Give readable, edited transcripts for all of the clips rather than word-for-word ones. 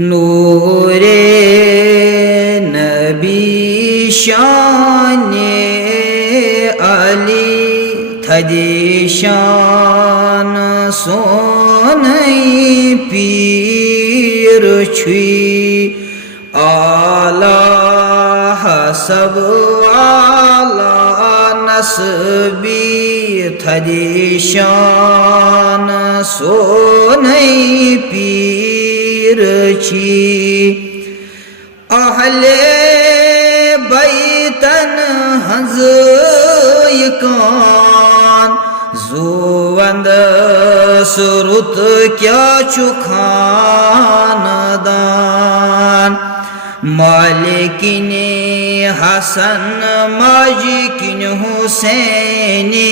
नूरे नबी शाने अली थदी शान सोनई पीर छुई आला हसब आला नसबी थदी शान सोनई पीर अहले बैतन हज कान जुवंद सुरुत क्या चुखानदान मालिकिने हसन माजिकिन हुसैनी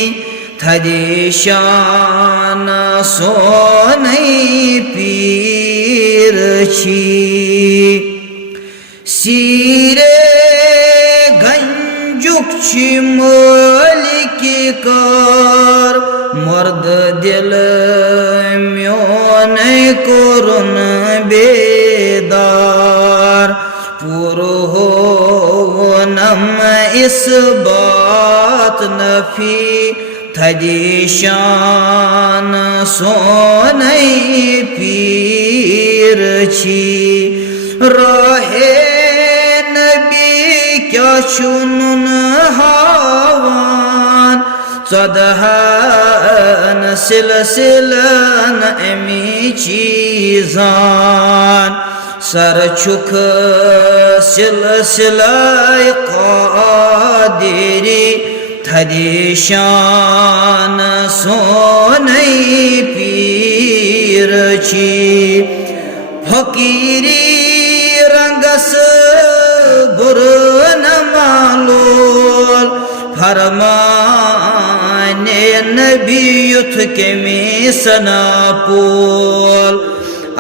थदी शान सोनई पीर सीरे गंजुक मालिक कर मर्द दिल म्योन कोरुन बेदार पूरो हो नम इस बात नफी थदी शान सोनई पीर राहे नबी क्या चुनुन हावान चदहन सिलसिलन अमी चीजान सर छुक सिलसिलाए कादिरी थदी शान सोनई पीर फकीरी रंगस बुर न मालोल फरमाने नबी युथ के में सनापोल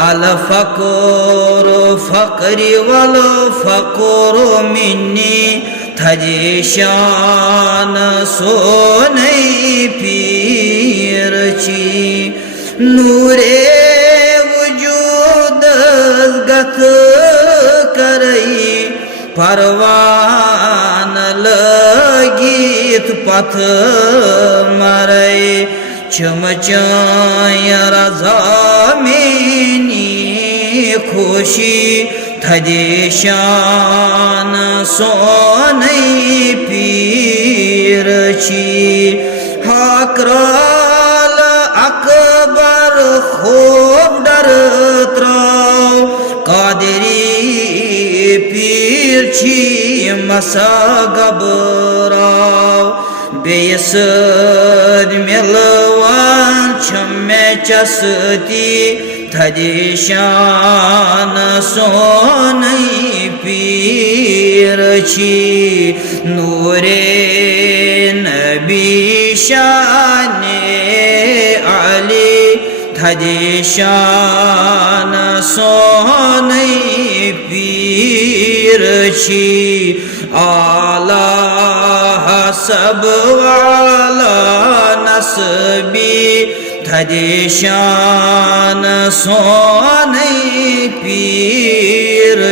अल फकोर फकरी वल फकोर मिन्नी थदी शान सोनई पीर नूरे वजूद गत करई परवान लगीत पथ मरई चमचाय रजा मेनी खुशी थदी शान सोनई पीर हाकराल अकबर खूब डर त्राव कादरी पीर मसा गबराव बेसद मिलवान छमे चसती थदी शान सोनई पीर नूरे नबी शाने अली थदी शान सोनई पीर आला हसब वाला नसबी थदी शान सोनई पीर